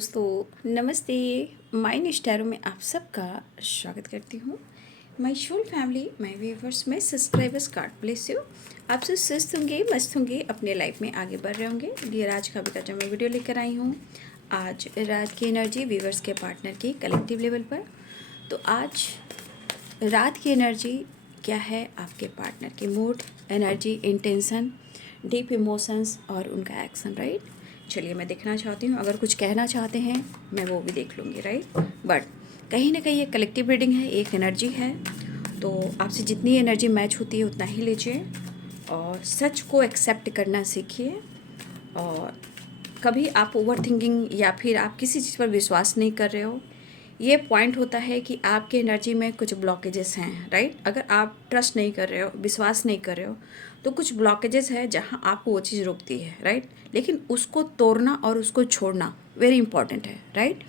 दोस्तों नमस्ते। माइंड स्टैरो में आप सबका स्वागत करती हूँ। My soul family, my viewers, my subscribers, God bless you. आप सब स्वस्थ होंगे, मस्त होंगे, अपने लाइफ में आगे बढ़ रहे होंगे। ये आज का भी मैं वीडियो लेकर आई हूँ। आज रात की एनर्जी व्यूअर्स के पार्टनर की कलेक्टिव लेवल पर। तो आज रात की एनर्जी क्या है, आपके पार्टनर की mood, energy, intention, deep emotions और उनका एक्शन, राइट। चलिए, मैं देखना चाहती हूँ, अगर कुछ कहना चाहते हैं मैं वो भी देख लूँगी, राइट। बट कहीं ना कहीं ये कलेक्टिव रीडिंग है, एक एनर्जी है, तो आपसे जितनी एनर्जी मैच होती है उतना ही लीजिए और सच को एक्सेप्ट करना सीखिए। और कभी आप ओवर थिंकिंग या फिर आप किसी चीज़ पर विश्वास नहीं कर रहे हो, ये पॉइंट होता है कि आपके एनर्जी में कुछ ब्लॉकेजेस हैं, राइट। अगर आप ट्रस्ट नहीं कर रहे हो, विश्वास नहीं कर रहे हो, तो कुछ ब्लॉकेजेस है जहाँ आपको वो चीज़ रोकती है, राइट। लेकिन उसको तोड़ना और उसको छोड़ना वेरी इंपॉर्टेंट है, राइट।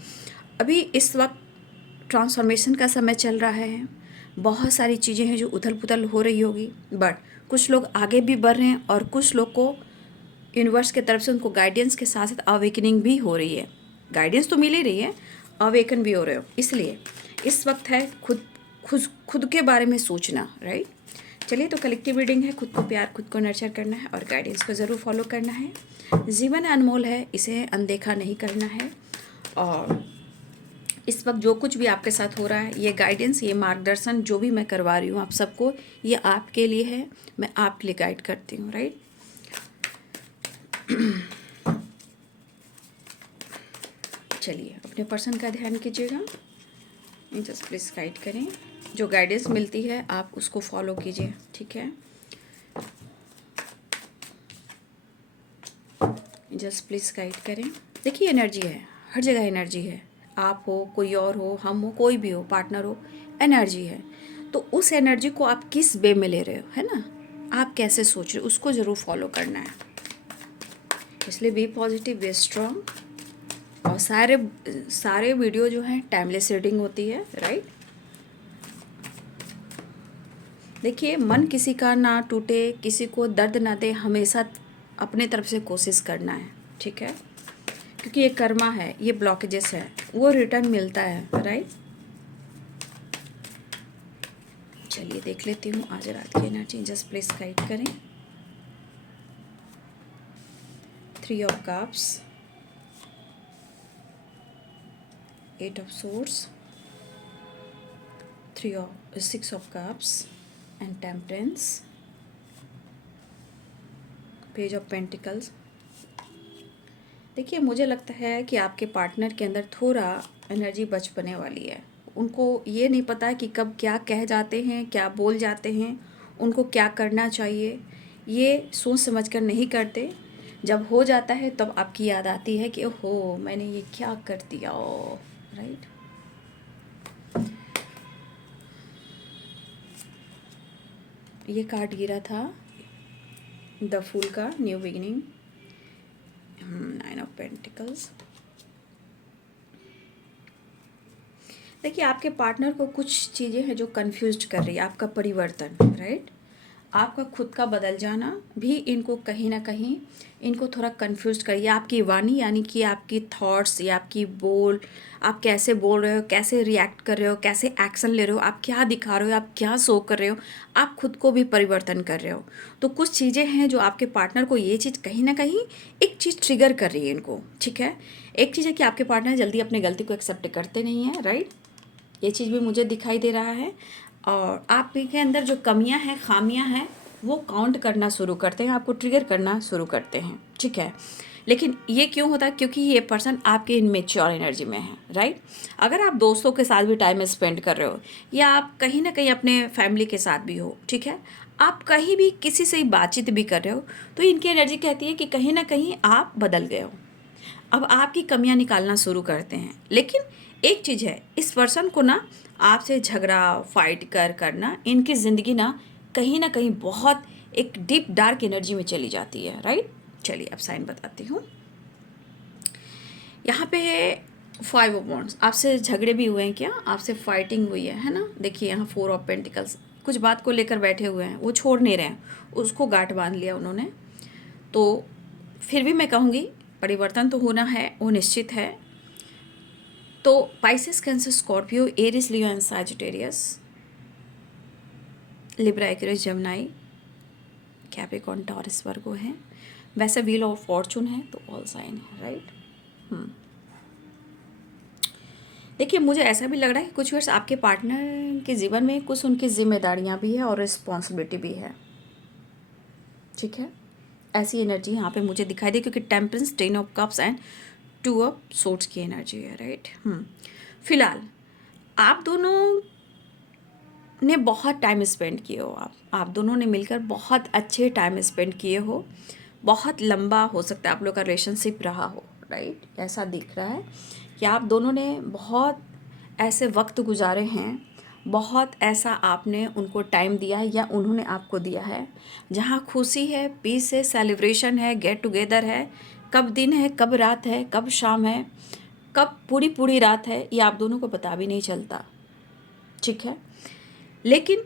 अभी इस वक्त ट्रांसफॉर्मेशन का समय चल रहा है, बहुत सारी चीज़ें हैं जो उथल पुथल हो रही होगी, बट कुछ लोग आगे भी बढ़ रहे हैं और कुछ लोग को यूनिवर्स के तरफ से उनको गाइडेंस के साथ साथ अवेकनिंग भी हो रही है। गाइडेंस तो मिल ही रही है, अवेकन भी हो रहे हो। इसलिए इस वक्त है खुद के बारे में सोचना, राइट। चलिए, तो कलेक्टिव रीडिंग है, खुद को प्यार, खुद को नर्चर करना है और गाइडेंस को ज़रूर फॉलो करना है। जीवन अनमोल है, इसे अनदेखा नहीं करना है। और इस वक्त जो कुछ भी आपके साथ हो रहा है, ये गाइडेंस, ये मार्गदर्शन जो भी मैं करवा रही हूँ आप सबको, ये आपके लिए है, मैं आपके लिए गाइड करती हूँ, राइट। चलिए, अपने पर्सन का ध्यान कीजिएगा, जस्ट प्लीज़ गाइड करें। जो गाइडेंस मिलती है आप उसको फॉलो कीजिए, ठीक है। जस्ट प्लीज़ गाइड करें। देखिए, एनर्जी है, हर जगह एनर्जी है। आप हो, कोई और हो, हम हो, कोई भी हो, पार्टनर हो, एनर्जी है। तो उस एनर्जी को आप किस वे में ले रहे हो, है ना, आप कैसे सोच रहे हो, उसको ज़रूर फॉलो करना है। इसलिए बी पॉजिटिव, बी स्ट्रांग। और सारे वीडियो जो हैं टाइमलेस रीडिंग होती है, राइट। देखिए, मन किसी का ना टूटे, किसी को दर्द ना दे, हमेशा अपने तरफ से कोशिश करना है, ठीक है। क्योंकि ये कर्मा है, ये ब्लॉकेजेस है, वो रिटर्न मिलता है, राइट। चलिए, देख लेती हूँ आज रात की एनर्जी, जस्ट प्लीज गाइड करें। 3 of cups, 8 of swords, 6 of cups and temperance, page of pentacles. देखिए, मुझे लगता है कि आपके पार्टनर के अंदर थोड़ा एनर्जी बचपने वाली है। उनको ये नहीं पता कि कब क्या कह जाते हैं, क्या बोल जाते हैं, उनको क्या करना चाहिए, ये सोच समझ कर नहीं करते। जब हो जाता है तब आपकी याद आती है कि ओहो, मैंने ये क्या कर दिया, राइट। ये कार्ड गिरा था द फूल का, न्यू बिगिनिंग, 9 ऑफ पेंटिकल्स। देखिए, आपके पार्टनर को कुछ चीज़ें हैं जो कंफ्यूज कर रही है, आपका परिवर्तन, राइट। आपका खुद का बदल जाना भी इनको कहीं ना कहीं इनको थोड़ा कंफ्यूज करिए। आपकी वाणी यानी कि आपकी थॉट्स या आपकी आप कैसे बोल रहे हो, कैसे रिएक्ट कर रहे हो, कैसे एक्शन ले रहे हो, आप क्या दिखा रहे हो, आप क्या शो कर रहे हो, आप खुद को भी परिवर्तन कर रहे हो। तो कुछ चीज़ें हैं जो आपके पार्टनर को ये चीज़ कहीं ना कहीं एक चीज़ ट्रिगर कर रही है इनको, ठीक है। एक चीज़ है कि आपके पार्टनर जल्दी अपनी गलती को एक्सेप्ट करते नहीं हैं, राइट। ये चीज़ भी मुझे दिखाई दे रहा है। और आपके अंदर जो कमियां हैं, खामियां हैं, वो काउंट करना शुरू करते हैं, आपको ट्रिगर करना शुरू करते हैं, ठीक है। लेकिन ये क्यों होता है? क्योंकि ये पर्सन आपके इनमेच्योर एनर्जी में है, राइट। अगर आप दोस्तों के साथ भी टाइम स्पेंड कर रहे हो या आप कहीं ना कहीं अपने फैमिली के साथ भी हो, ठीक है, आप कहीं भी किसी से बातचीत भी कर रहे हो, तो इनकी एनर्जी कहती है कि कहीं ना कहीं आप बदल गए हो, अब आपकी कमियां निकालना शुरू करते हैं। लेकिन एक चीज़ है, इस पर्सन को ना आपसे झगड़ा फाइट करना इनकी ज़िंदगी ना कहीं बहुत एक डीप डार्क एनर्जी में चली जाती है, राइट। चलिए, अब साइन बताती हूँ। यहाँ पे है 5 ऑफ वॉन्ड्स। आपसे झगड़े भी हुए हैं क्या? आपसे फाइटिंग हुई है ना। देखिए, यहाँ 4 ऑफ पेंटिकल्स, कुछ बात को लेकर बैठे हुए हैं, वो छोड़ नहीं रहे हैं, उसको गांठ बांध लिया उन्होंने। तो फिर भी मैं कहूँगी परिवर्तन तो होना है, वो निश्चित है। तो Pisces, Cancer, Scorpio, Aries, Leo and Sagittarius, Libra, Aquarius, Gemini, Capricorn, Taurus, Virgo हैं। वैसे व्हील ऑफ फॉर्चून है तो ऑल साइन है, राइट। देखिए, मुझे ऐसा भी लग रहा है कि कुछ वर्ष आपके पार्टनर के जीवन में कुछ उनकी जिम्मेदारियां भी है और रिस्पॉन्सिबिलिटी भी है, ठीक है। ऐसी एनर्जी यहाँ पे मुझे दिखाई दी, क्योंकि temperance, ten of cups and two of swords की एनर्जी है, राइट। फिलहाल आप दोनों ने बहुत टाइम स्पेंड किए हो, आप दोनों ने मिलकर बहुत अच्छे टाइम स्पेंड किए हो, बहुत लंबा हो सकता है आप लोग का रिलेशनशिप रहा हो, राइट। ऐसा दिख रहा है कि आप दोनों ने बहुत ऐसे वक्त गुजारे हैं, बहुत ऐसा आपने उनको टाइम दिया है या उन्होंने आपको दिया है, जहाँ खुशी है, पीस है, सेलिब्रेशन है, गेट टुगेदर है। कब दिन है, कब रात है, कब शाम है, कब पूरी पूरी रात है, ये आप दोनों को पता भी नहीं चलता, ठीक है। लेकिन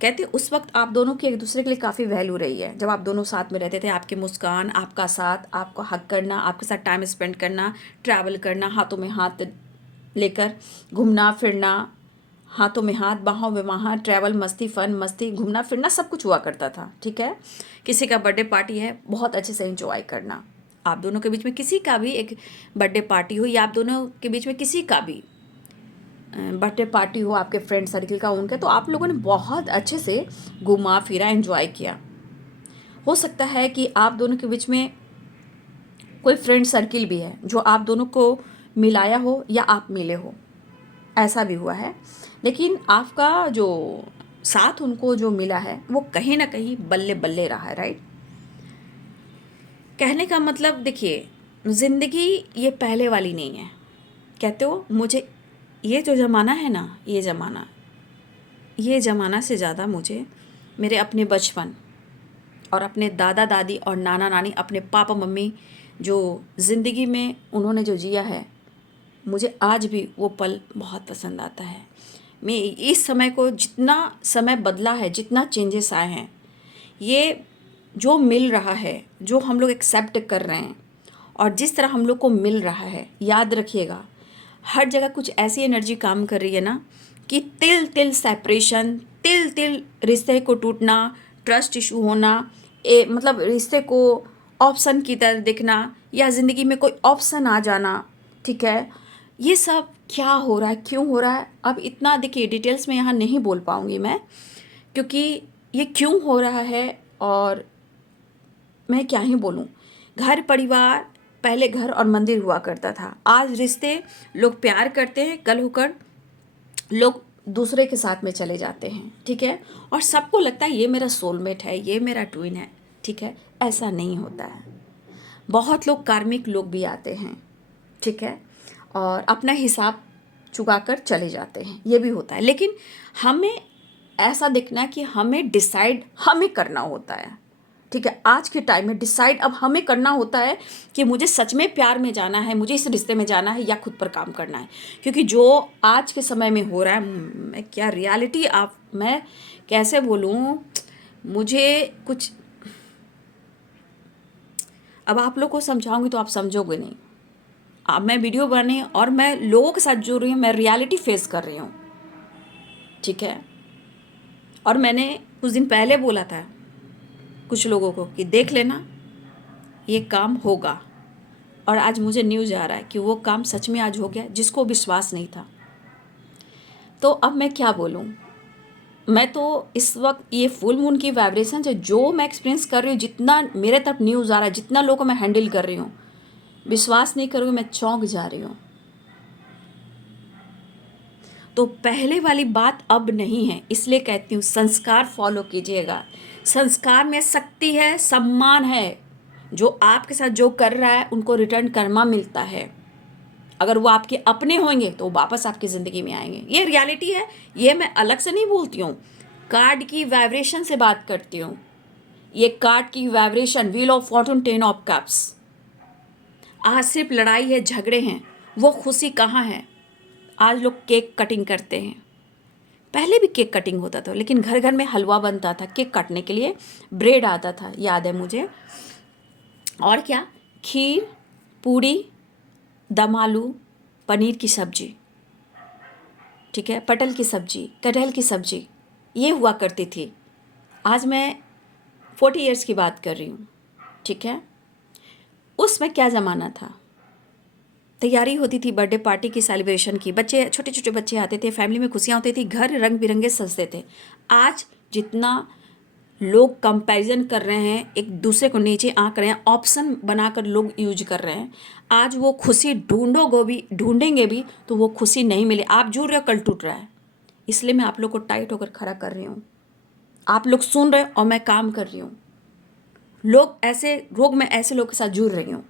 कहते उस वक्त आप दोनों की एक दूसरे के लिए काफ़ी वैल्यू रही है। जब आप दोनों साथ में रहते थे, आपकी मुस्कान, आपका साथ, आपको हक करना, आपके साथ टाइम स्पेंड करना, ट्रैवल करना, हाथों में हाथ लेकर घूमना फिरना, हाथों में हाथ, बाहों में बाह, ट्रैवल, मस्ती, फन, मस्ती, घूमना फिरना, सब कुछ हुआ करता था, ठीक है। किसी का बर्थडे पार्टी है, बहुत अच्छे से एंजॉय करना। आप दोनों के बीच में किसी का भी एक बर्थडे पार्टी हो, या आप दोनों के बीच में किसी का भी बर्थडे पार्टी हो, आपके फ्रेंड सर्किल का, उनका, तो आप लोगों ने बहुत अच्छे से घूमा फिरा, एंजॉय किया। हो सकता है कि आप दोनों के बीच में कोई फ्रेंड सर्किल भी है जो आप दोनों को मिलाया हो या आप मिले हो, ऐसा भी हुआ है। लेकिन आपका जो साथ उनको जो मिला है वो कहीं ना कहीं बल्ले बल्ले रहा है, राइट। कहने का मतलब, देखिए, ज़िंदगी ये पहले वाली नहीं है। कहते हो मुझे ये जो ज़माना है ना, ये ज़माना से ज़्यादा मुझे मेरे अपने बचपन और अपने दादा दादी और नाना नानी, अपने पापा मम्मी, जो ज़िंदगी में उन्होंने जो जिया है, मुझे आज भी वो पल बहुत पसंद आता है। मैं इस समय को, जितना समय बदला है, जितना चेंजेस आए हैं, ये जो मिल रहा है, जो हम लोग एक्सेप्ट कर रहे हैं और जिस तरह हम लोग को मिल रहा है, याद रखिएगा, हर जगह कुछ ऐसी एनर्जी काम कर रही है ना कि तिल तिल सेपरेशन, तिल तिल रिश्ते को टूटना, ट्रस्ट इशू होना, मतलब रिश्ते को ऑप्शन की तरह दिखना, या ज़िंदगी में कोई ऑप्शन आ जाना, ठीक है। ये सब क्या हो रहा है, क्यों हो रहा है, अब इतना देखिए डिटेल्स में यहाँ नहीं बोल पाऊँगी मैं, क्योंकि ये क्यों हो रहा है और मैं क्या ही बोलूँ। घर परिवार, पहले घर और मंदिर हुआ करता था, आज रिश्ते, लोग प्यार करते हैं, कल होकर लोग दूसरे के साथ में चले जाते हैं, ठीक है। और सबको लगता है ये मेरा सोलमेट है, ये मेरा ट्विन है, ठीक है। ऐसा नहीं होता है। बहुत लोग कार्मिक लोग भी आते हैं, ठीक है, और अपना हिसाब चुका कर चले जाते हैं, ये भी होता है। लेकिन हमें ऐसा देखना है कि हमें डिसाइड हमें करना होता है, ठीक है। आज के टाइम में डिसाइड अब हमें करना होता है कि मुझे सच में प्यार में जाना है, मुझे इस रिश्ते में जाना है, या खुद पर काम करना है। क्योंकि जो आज के समय में हो रहा है, मैं क्या रियलिटी, मैं कैसे बोलूँ, मुझे कुछ, अब आप लोग को समझाऊंगी तो आप समझोगे नहीं। अब मैं वीडियो बने और मैं लोगों के साथ जुड़ रही हूँ, मैं रियलिटी फेस कर रही हूँ, ठीक है। और मैंने कुछ दिन पहले बोला था कुछ लोगों को कि देख लेना ये काम होगा, और आज मुझे न्यूज़ आ रहा है कि वो काम सच में आज हो गया, जिसको विश्वास नहीं था। तो अब मैं क्या बोलूँ, मैं तो इस वक्त ये फुल मून की वाइब्रेशन से जो मैं एक्सपीरियंस कर रही हूँ, जितना मेरे तक न्यूज़ आ रहा है, जितना लोगों को मैं हैंडल कर रही हूँ, विश्वास नहीं करोगे, मैं चौंक जा रही हूँ। तो पहले वाली बात अब नहीं है, इसलिए कहती हूँ संस्कार फॉलो कीजिएगा। संस्कार में शक्ति है, सम्मान है। जो आपके साथ जो कर रहा है उनको रिटर्न कर्मा मिलता है। अगर वो आपके अपने होंगे तो वापस आपकी ज़िंदगी में आएंगे, ये रियलिटी है। ये मैं अलग से नहीं बोलती हूँ, कार्ड की वाइब्रेशन से बात करती हूँ। ये कार्ड की vibration, wheel of Fortune, ten of cups. आज सिर्फ लड़ाई है, झगड़े हैं, वो खुशी कहाँ है। आज लोग केक कटिंग करते हैं, पहले भी केक कटिंग होता था, लेकिन घर घर में हलवा बनता था केक काटने के लिए, ब्रेड आता था, याद है मुझे, और क्या, खीर, पूड़ी, दम आलू, पनीर की सब्जी, ठीक है, पटल की सब्जी, कटहल की सब्जी, ये हुआ करती थी। आज मैं 40 इयर्स की बात कर रही हूँ, ठीक है। उसमें क्या ज़माना था, तैयारी होती थी बर्थडे पार्टी की, सेलिब्रेशन की, बच्चे, छोटे छोटे बच्चे आते थे, फैमिली में खुशियाँ होती थी, घर रंग बिरंगे सजते थे। आज जितना लोग कंपैरिजन कर रहे हैं, एक दूसरे को नीचे आंक रहे हैं, ऑप्शन बनाकर लोग यूज कर रहे हैं, आज वो खुशी ढूंढेंगे भी तो वो खुशी नहीं मिले। आप जुड़ रहे हो, कल टूट रहा है। इसलिए मैं आप लोग को टाइट होकर खड़ा कर रही हूँ। आप लोग सुन रहे हो और मैं काम कर रही हूँ। मैं ऐसे लोग के साथ जुड़ रही हूँ,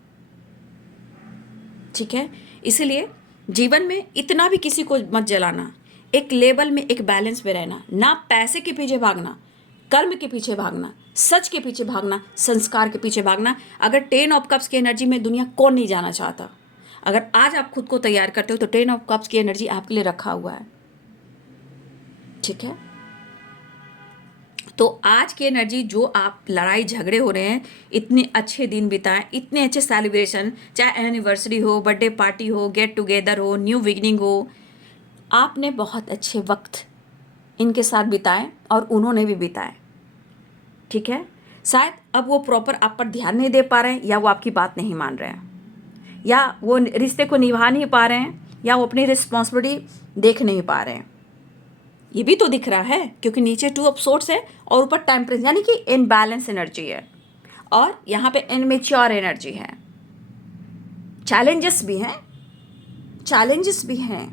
ठीक है। इसलिए जीवन में इतना भी किसी को मत जलाना, एक लेवल में, एक बैलेंस में रहना, ना पैसे के पीछे भागना, कर्म के पीछे भागना, सच के पीछे भागना, संस्कार के पीछे भागना। अगर 10 ऑफ कप्स की एनर्जी में दुनिया कौन नहीं जाना चाहता। अगर आज आप खुद को तैयार करते हो तो 10 ऑफ कप्स की एनर्जी आपके लिए रखा हुआ है, ठीक है। तो आज की एनर्जी, जो आप लड़ाई झगड़े हो रहे हैं, इतने अच्छे दिन बिताएं, इतने अच्छे सेलिब्रेशन, चाहे एनिवर्सरी हो, बर्थडे पार्टी हो, गेट टुगेदर हो, न्यू बिगिनिंग हो, आपने बहुत अच्छे वक्त इनके साथ बिताए और उन्होंने भी बिताए, ठीक है। शायद अब वो प्रॉपर आप पर ध्यान नहीं दे पा रहे हैं, या वो आपकी बात नहीं मान रहे हैं, या वो रिश्ते को निभा नहीं पा रहे हैं, या वो अपनी रिस्पॉन्सिबिलिटी देख नहीं पा रहे हैं। ये भी तो दिख रहा है, क्योंकि नीचे 2 ऑफ सोर्ट्स है और ऊपर टेम्परेंस, यानी कि इनबैलेंस एनर्जी है, और यहाँ पे इनमेच्योर एनर्जी है। चैलेंजेस भी हैं,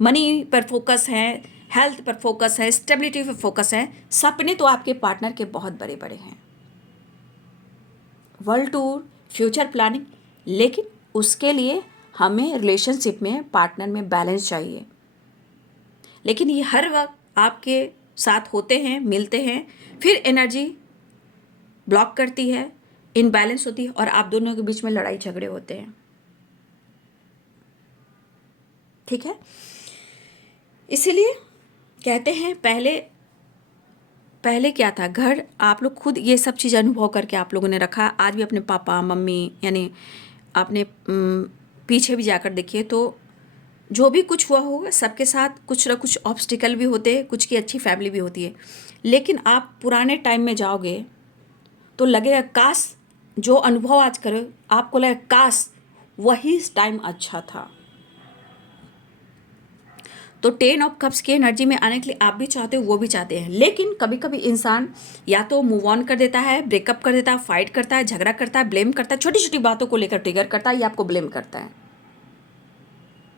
मनी पर फोकस है, हेल्थ पर फोकस है, स्टेबिलिटी पर फोकस है। सपने तो आपके पार्टनर के बहुत बड़े बड़े हैं, वर्ल्ड टूर, फ्यूचर प्लानिंग, लेकिन उसके लिए हमें रिलेशनशिप में, पार्टनर में बैलेंस चाहिए। लेकिन ये हर वक्त आपके साथ होते हैं, मिलते हैं, फिर एनर्जी ब्लॉक करती है, इनबैलेंस होती है, और आप दोनों के बीच में लड़ाई झगड़े होते हैं, ठीक है। इसीलिए कहते हैं, पहले क्या था, घर, आप लोग खुद ये सब चीज़ अनुभव करके आप लोगों ने रखा। आज भी अपने पापा मम्मी, यानी आपने पीछे भी जाकर देखिए तो जो भी कुछ हुआ होगा, सबके साथ कुछ ना कुछ ऑब्स्टिकल भी होते हैं, कुछ की अच्छी फैमिली भी होती है। लेकिन आप पुराने टाइम में जाओगे तो लगेगा काश जो अनुभव आज करो, आपको लगेगा काश वही टाइम अच्छा था। तो 10 ऑफ कप्स की एनर्जी में आने के लिए आप भी चाहते हो, वो भी चाहते हैं, लेकिन कभी कभी इंसान या तो मूव ऑन कर देता है, ब्रेकअप कर देता है, फाइट करता है, झगड़ा करता है, ब्लेम करता है, छोटी छोटी बातों को लेकर ट्रिगर करता है, या आपको ब्लेम करता है,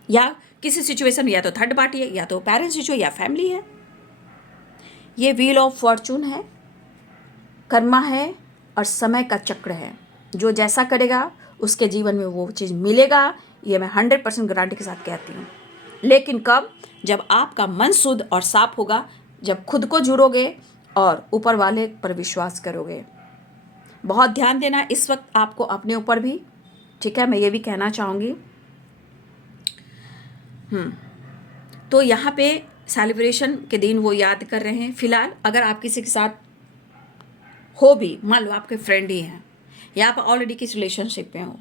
या किसी सिचुएशन में, या तो थर्ड पार्टी है, या तो पेरेंट्स इशू, या फैमिली है। ये व्हील ऑफ फॉर्चून है, कर्मा है, और समय का चक्र है। जो जैसा करेगा उसके जीवन में वो चीज़ मिलेगा, ये मैं 100% गारंटी के साथ कहती हूँ। लेकिन कब? जब आपका मन शुद्ध और साफ होगा, जब खुद को जुड़ोगे और ऊपर वाले पर विश्वास करोगे। बहुत ध्यान देना इस वक्त आपको अपने ऊपर भी, ठीक है। मैं ये भी कहना चाहूँगी, तो यहाँ पे सेलिब्रेशन के दिन वो याद कर रहे हैं। फिलहाल अगर आप किसी के साथ हो भी, मान लो आपके फ्रेंड ही हैं, या आप ऑलरेडी किस रिलेशनशिप में हो,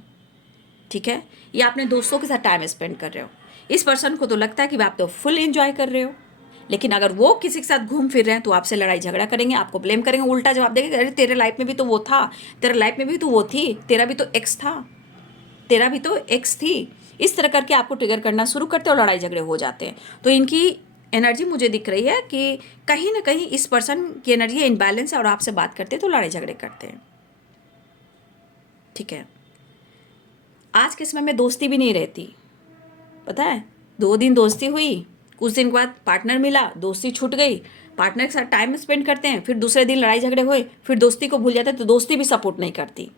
ठीक है, या अपने दोस्तों के साथ टाइम स्पेंड कर रहे हो, इस पर्सन को तो लगता है कि आप तो फुल एंजॉय कर रहे हो, लेकिन अगर वो किसी के साथ घूम फिर रहे हैं तो आपसे लड़ाई झगड़ा करेंगे, आपको ब्लेम करेंगे, उल्टा जवाब देंगे, अरे तेरे लाइफ में भी तो वो था, तेरे लाइफ में भी तो वो थी, तेरा भी तो एक्स था, तेरा भी तो एक्स थी। इस तरह करके आपको ट्रिगर करना शुरू करते हैं और लड़ाई झगड़े हो जाते हैं। तो इनकी एनर्जी मुझे दिख रही है कि कहीं ना कहीं इस पर्सन की एनर्जी इनबैलेंस है, और आपसे बात करते हैं तो लड़ाई झगड़े करते हैं, ठीक है। आज के समय में दोस्ती भी नहीं रहती, पता है, 2 दिन दोस्ती हुई, कुछ दिन के बाद पार्टनर मिला, दोस्ती छूट गई, पार्टनर के साथ टाइम स्पेंड करते हैं, फिर दूसरे दिन लड़ाई झगड़े हुए, फिर दोस्ती को भूल जाते हैं, तो दोस्ती भी सपोर्ट नहीं करती।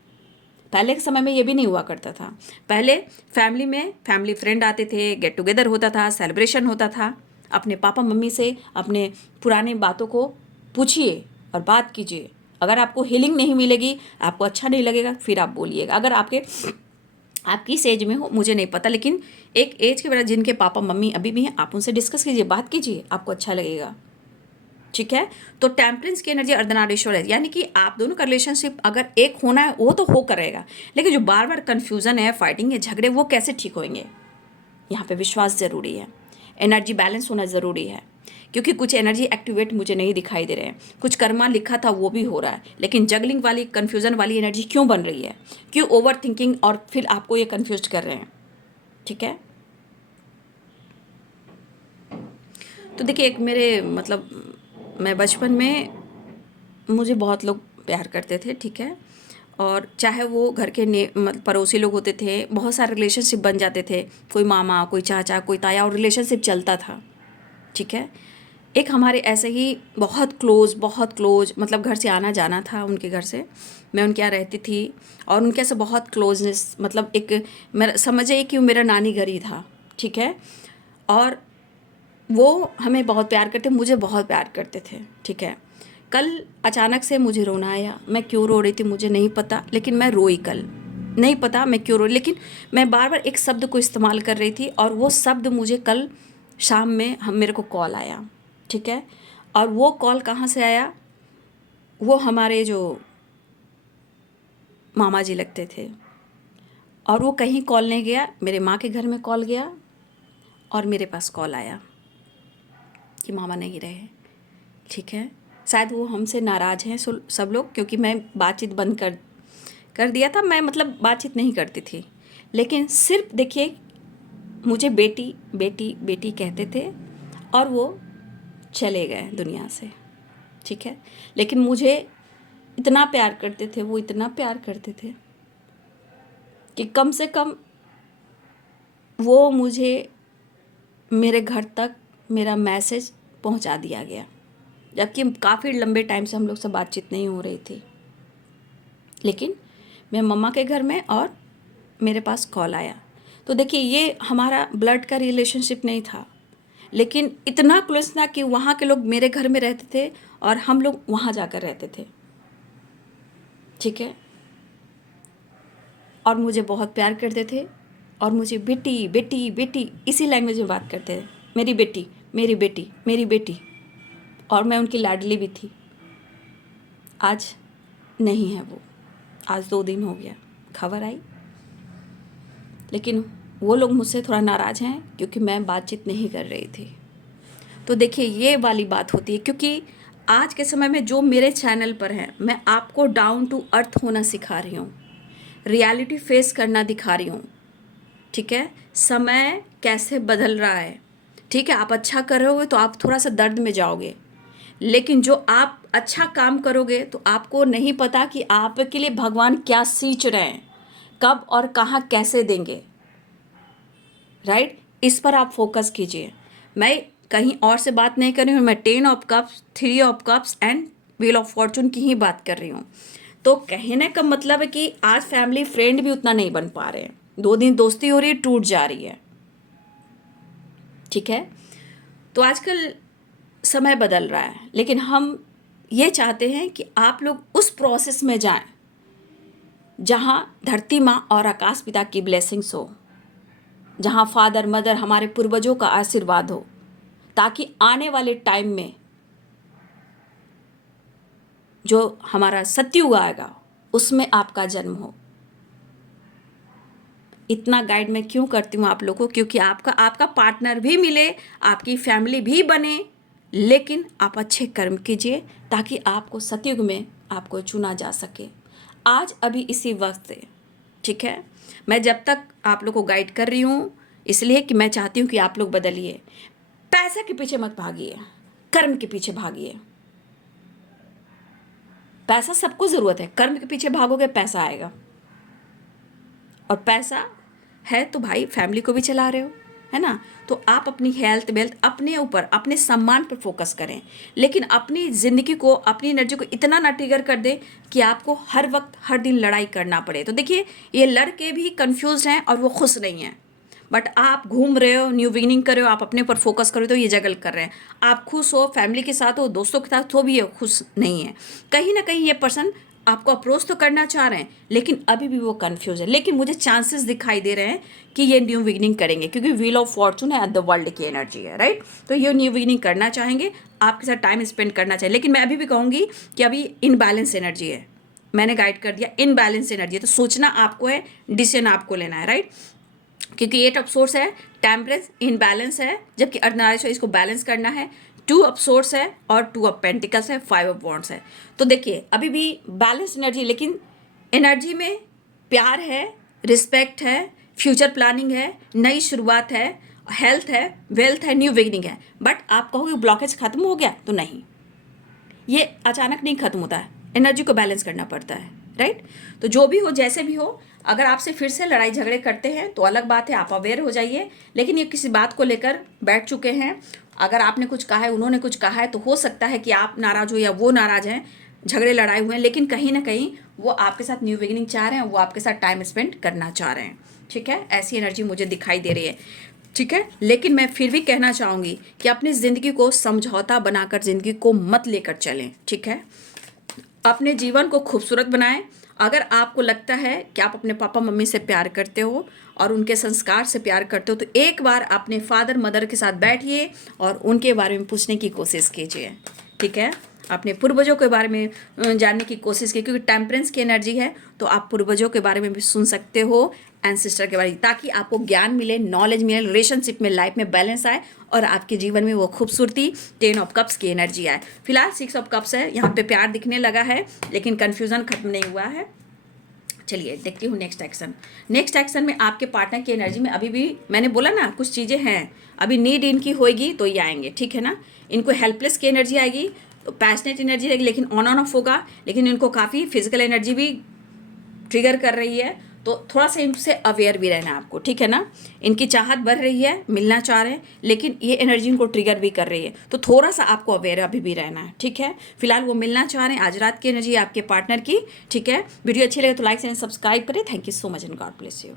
पहले के समय में ये भी नहीं हुआ करता था। पहले फैमिली में फैमिली फ्रेंड आते थे, गेट टुगेदर होता था, सेलिब्रेशन होता था। अपने पापा मम्मी से अपने पुराने बातों को पूछिए और बात कीजिए। अगर आपको हीलिंग नहीं मिलेगी, आपको अच्छा नहीं लगेगा, फिर आप बोलिएगा। अगर आप किस एज में हो मुझे नहीं पता, लेकिन एक एज के बाद जिनके पापा मम्मी अभी भी हैं, आप उनसे डिस्कस कीजिए, बात कीजिए, आपको अच्छा लगेगा। ठीक है। तो टेम्परेंस की एनर्जी अर्धनारीश्वर है, यानी कि आप दोनों का रिलेशनशिप अगर एक होना है वो तो हो करेगा, लेकिन जो बार बार कन्फ्यूज़न है, फाइटिंग है, झगड़े, वो कैसे ठीक होंगे। यहाँ पे विश्वास ज़रूरी है, एनर्जी बैलेंस होना ज़रूरी है, क्योंकि कुछ एनर्जी एक्टिवेट मुझे नहीं दिखाई दे रहे हैं, कुछ कर्मा लिखा था वो भी हो रहा है, लेकिन जगलिंग वाली कन्फ्यूज़न वाली एनर्जी क्यों बन रही है, क्यों ओवर थिंकिंग, और फिर आपको ये कन्फ्यूज कर रहे हैं। ठीक है। तो देखिए, एक मेरे मतलब मैं बचपन में मुझे बहुत लोग प्यार करते थे, ठीक है, और चाहे वो घर के पड़ोसी लोग होते थे, बहुत सारे रिलेशनशिप बन जाते थे, कोई मामा, कोई चाचा, कोई ताया, और रिलेशनशिप चलता था। ठीक है। एक हमारे ऐसे ही बहुत क्लोज मतलब घर से आना जाना था उनके घर से, मैं उनके यहाँ रहती थी, और उनके ऐसे बहुत क्लोजनेस, मतलब एक मेरा समझिए कि वो मेरा नानी घर ही था। ठीक है। और वो हमें बहुत प्यार करते, मुझे बहुत प्यार करते थे। ठीक है। कल अचानक से मुझे रोना आया, मैं क्यों रो रही थी मुझे नहीं पता, लेकिन मैं रोई कल, नहीं पता मैं क्यों रोई, लेकिन मैं बार बार एक शब्द को इस्तेमाल कर रही थी, और वो शब्द मुझे कल शाम में मेरे को कॉल आया। ठीक है। और वो कॉल कहाँ से आया, वो हमारे जो मामा जी लगते थे, और वो कहीं कॉल नहीं गया, मेरे माँ के घर में कॉल गया, और मेरे पास कॉल आया कि मामा नहीं रहे। ठीक है। शायद वो हमसे नाराज़ हैं सब लोग, क्योंकि मैं बातचीत बंद कर दिया था, मैं मतलब बातचीत नहीं करती थी, लेकिन सिर्फ देखिए मुझे बेटी बेटी बेटी कहते थे, और वो चले गए दुनिया से। ठीक है। लेकिन मुझे इतना प्यार करते थे वो, इतना प्यार करते थे कि कम से कम वो मुझे मेरे घर तक मेरा मैसेज पहुंचा दिया गया, जबकि काफ़ी लंबे टाइम से हम लोग से बातचीत नहीं हो रही थी, लेकिन मैं मम्मा के घर में और मेरे पास कॉल आया। तो देखिए, ये हमारा ब्लड का रिलेशनशिप नहीं था, लेकिन इतना क्लोज था कि वहाँ के लोग मेरे घर में रहते थे और हम लोग वहाँ जाकर रहते थे। ठीक है। और मुझे बहुत प्यार करते थे, और मुझे बेटी बेटी बेटी इसी लैंग्वेज में बात करते थे, मेरी बेटी मेरी बेटी मेरी बेटी, और मैं उनकी लाडली भी थी। आज नहीं है वो, आज 2 दिन हो गया, खबर आई, लेकिन वो लोग मुझसे थोड़ा नाराज़ हैं क्योंकि मैं बातचीत नहीं कर रही थी। तो देखिए, ये वाली बात होती है, क्योंकि आज के समय में जो मेरे चैनल पर हैं, मैं आपको डाउन टू अर्थ होना सिखा रही हूँ, रियलिटी फेस करना दिखा रही हूँ। ठीक है। समय कैसे बदल रहा है। ठीक है। आप अच्छा कर रहे होगे तो आप थोड़ा सा दर्द में जाओगे, लेकिन जो आप अच्छा काम करोगे तो आपको नहीं पता कि आपके लिए भगवान क्या सींच रहे हैं, कब और कहाँ कैसे देंगे। राइट। इस पर आप फोकस कीजिए। मैं कहीं और से बात नहीं कर रही हूँ, मैं 10 of cups, 3 of cups and wheel of Fortune की ही बात कर रही हूँ। तो कहने का मतलब है कि आज फैमिली फ्रेंड भी उतना नहीं बन पा रहे हैं, 2 दिन दोस्ती हो रही है, टूट जा रही है। ठीक है। तो आजकल समय बदल रहा है, लेकिन हम ये चाहते हैं कि आप लोग उस प्रोसेस में जाएं जहां धरती माँ और आकाश पिता की ब्लेसिंग्स हो, जहां फादर मदर हमारे पूर्वजों का आशीर्वाद हो, ताकि आने वाले टाइम में जो हमारा सतयुग आएगा उसमें आपका जन्म हो। इतना गाइड मैं क्यों करती हूँ आप लोगों को, क्योंकि आपका पार्टनर भी मिले, आपकी फैमिली भी बने, लेकिन आप अच्छे कर्म कीजिए ताकि आपको सतयुग में आपको चुना जा सके, आज अभी इसी वक्त से। ठीक है। मैं जब तक आप लोग को गाइड कर रही हूँ इसलिए कि मैं चाहती हूँ कि आप लोग बदलिए, पैसे के पीछे मत भागिए, कर्म के पीछे भागिए। पैसा सबको ज़रूरत है, कर्म के पीछे भागोगे पैसा आएगा, और पैसा है तो भाई फैमिली को भी चला रहे हो, है ना। तो आप अपनी हेल्थ वेल्थ अपने ऊपर, अपने सम्मान पर फोकस करें, लेकिन अपनी ज़िंदगी को, अपनी एनर्जी को इतना ना ट्रिगर कर दें कि आपको हर वक्त हर दिन लड़ाई करना पड़े। तो देखिए, ये लड़के भी कंफ्यूज हैं और वो खुश नहीं हैं, बट आप घूम रहे हो, न्यू बिगिनिंग कर रहे हो, आप अपने ऊपर फोकस करो तो ये जगल कर रहे हैं। आप खुश हो, फैमिली के साथ हो, दोस्तों के साथ हो, भी ये खुश नहीं है। कहीं ना कहीं ये पर्सन आपको अप्रोच तो करना चाह रहे हैं, लेकिन अभी भी वो कंफ्यूज है। लेकिन मुझे चांसेस दिखाई दे रहे हैं कि ये न्यू बिगिनिंग करेंगे, क्योंकि व्हील ऑफ फॉर्चून है, द वर्ल्ड की एनर्जी है, राइट। तो ये न्यू बिगिनिंग करना चाहेंगे, आपके साथ टाइम स्पेंड करना चाहिए। लेकिन मैं अभी भी कहूँगी कि अभी इनबैलेंस एनर्जी है, मैंने गाइड कर दिया इनबैलेंस एनर्जी है। तो सोचना आपको है, डिसीजन आपको लेना है, राइट। क्योंकि 8 ऑफ सोर्स है, टेम्परेंस इनबैलेंस है, जबकि अर्धनारीश्वर इसको बैलेंस करना है। 2 ऑफ सोर्स है और 2 ऑफ पेंटिकल्स है, 5 ऑफ वॉन्ड्स है। तो देखिए अभी भी बैलेंस एनर्जी, लेकिन एनर्जी में प्यार है, रिस्पेक्ट है, फ्यूचर प्लानिंग है, नई शुरुआत है, हेल्थ है, वेल्थ है, न्यू बिगिनिंग है। बट आप कहोगे ब्लॉकेज खत्म हो गया, तो नहीं, ये अचानक नहीं खत्म होता है, एनर्जी को बैलेंस करना पड़ता है, राइट। तो जो भी हो, जैसे भी हो, अगर आपसे फिर से लड़ाई झगड़े करते हैं तो अलग बात है, आप अवेयर हो जाइए। लेकिन ये किसी बात को लेकर बैठ चुके हैं, अगर आपने कुछ कहा है, उन्होंने कुछ कहा है, तो हो सकता है कि आप नाराज़ हो या वो नाराज़ हैं, झगड़े लड़ाई हुए हैं, लेकिन कहीं ना कहीं वो आपके साथ न्यू बिगिनिंग चाह रहे हैं, वो आपके साथ टाइम स्पेंड करना चाह रहे हैं, ठीक है। ऐसी एनर्जी मुझे दिखाई दे रही है, ठीक है। लेकिन मैं फिर भी कहना चाहूँगी कि अपनी ज़िंदगी को समझौता बनाकर ज़िंदगी को मत लेकर चलें, ठीक है। अपने जीवन को खूबसूरत बनाएं। अगर आपको लगता है कि आप अपने पापा मम्मी से प्यार करते हो और उनके संस्कार से प्यार करते हो, तो एक बार अपने फादर मदर के साथ बैठिए और उनके बारे में पूछने की कोशिश कीजिए, ठीक है। अपने पूर्वजों के बारे में जानने की कोशिश कीजिए, क्योंकि टेम्परेंस की एनर्जी है, तो आप पूर्वजों के बारे में भी सुन सकते हो, एंसेस्टर के बारे में, ताकि आपको ज्ञान मिले, नॉलेज मिले, रिलेशनशिप में, लाइफ में बैलेंस आए और आपके जीवन में वो खूबसूरती 10 ऑफ कप्स की एनर्जी आए। फिलहाल 6 ऑफ कप्स है, यहाँ पे प्यार दिखने लगा है, लेकिन कन्फ्यूज़न खत्म नहीं हुआ है। चलिए देखती हूँ नेक्स्ट एक्शन। नेक्स्ट एक्शन में आपके पार्टनर की एनर्जी में अभी भी मैंने बोला ना, कुछ चीज़ें हैं, अभी नीड इनकी होएगी तो ये आएंगे, ठीक है ना। इनको हेल्पलेस की एनर्जी आएगी, तो पैशनेट एनर्जी रहेगी, लेकिन ऑन ऑफ होगा। लेकिन इनको काफ़ी फिजिकल एनर्जी भी ट्रिगर कर रही है, तो थोड़ा सा इनसे अवेयर भी रहना है आपको, ठीक है ना। इनकी चाहत बढ़ रही है, मिलना चाह रहे हैं, लेकिन ये एनर्जी इनको ट्रिगर भी कर रही है, तो थोड़ा सा आपको अवेयर अभी भी रहना है, ठीक है। फिलहाल वो मिलना चाह रहे हैं, आज रात की एनर्जी आपके पार्टनर की, ठीक है। वीडियो अच्छी लगे तो लाइक एंड सब्सक्राइब करें। Thank you so much and God bless you.